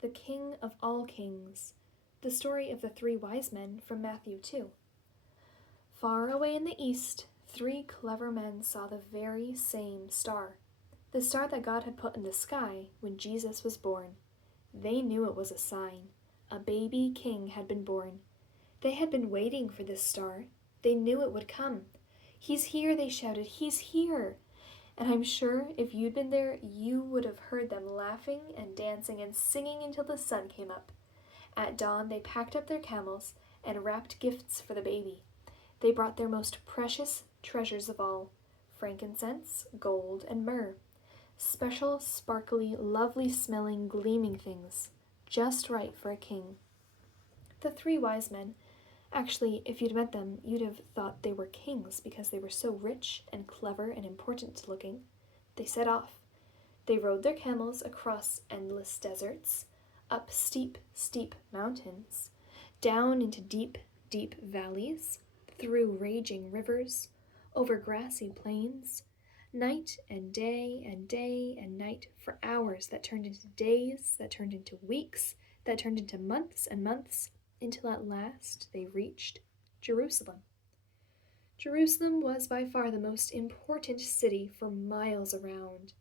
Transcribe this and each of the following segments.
the King of all kings, the story of the 3 wise men from Matthew 2. Far away in the east, 3 clever men saw the very same star, the star that God had put in the sky when Jesus was born. They knew it was a sign. A baby king had been born. They had been waiting for this star. They knew it would come. "He's here," they shouted. "He's here." And I'm sure if you'd been there, you would have heard them laughing and dancing and singing until the sun came up. At dawn, they packed up their camels and wrapped gifts for the baby. They brought their most precious treasures of all, frankincense, gold, and myrrh. Special, sparkly, lovely-smelling, gleaming things, just right for a king. The 3 wise men, actually, if you'd met them, you'd have thought they were kings because they were so rich and clever and important looking. They set off. They rode their camels across endless deserts, up steep, steep mountains, down into deep, deep valleys, through raging rivers, over grassy plains, night and day and day and night for hours that turned into days, that turned into weeks, that turned into months and months, until at last they reached Jerusalem. Jerusalem was by far the most important city for miles around,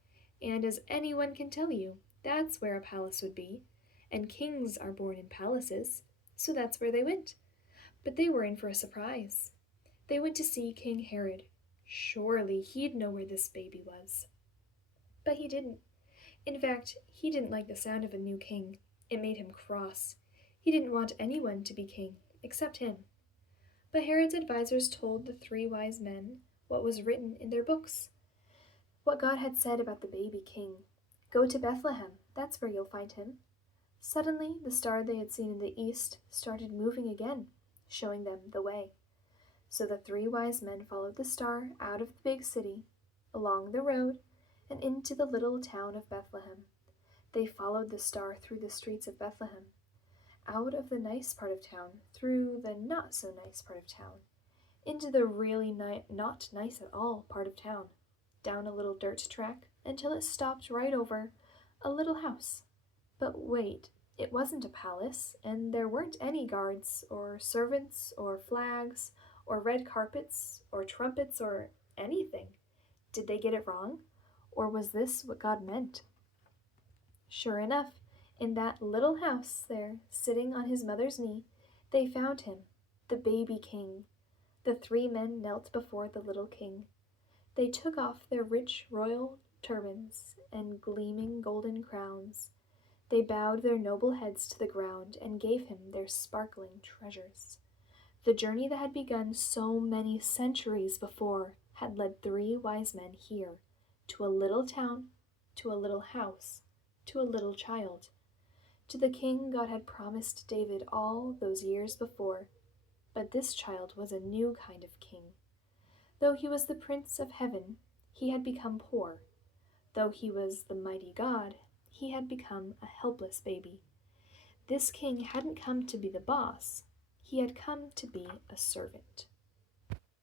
and as anyone can tell you, that's where a palace would be, and kings are born in palaces, so that's where they went. But they were in for a surprise. They went to see King Herod. Surely he'd know where this baby was. But he didn't. In fact, he didn't like the sound of a new king. It made him cross. He didn't want anyone to be king, except him. But Herod's advisors told the 3 wise men what was written in their books, what God had said about the baby king. "Go to Bethlehem, that's where you'll find him." Suddenly, the star they had seen in the east started moving again, showing them the way. So the 3 wise men followed the star out of the big city, along the road, and into the little town of Bethlehem. They followed the star through the streets of Bethlehem, out of the nice part of town, through the not-so-nice part of town, into the really not nice at all part of town, down a little dirt track, until it stopped right over a little house. But wait, it wasn't a palace, and there weren't any guards, or servants, or flags, or red carpets, or trumpets, or anything. Did they get it wrong? Or was this what God meant? Sure enough, in that little house there, sitting on his mother's knee, they found him, the baby king. The 3 men knelt before the little king. They took off their rich royal turbans and gleaming golden crowns. They bowed their noble heads to the ground and gave him their sparkling treasures. The journey that had begun so many centuries before had led 3 wise men here, to a little town, to a little house, to a little child, to the king God had promised David all those years before. But this child was a new kind of king. Though he was the Prince of Heaven, he had become poor. Though he was the mighty God, he had become a helpless baby. This king hadn't come to be the boss. He had come to be a servant.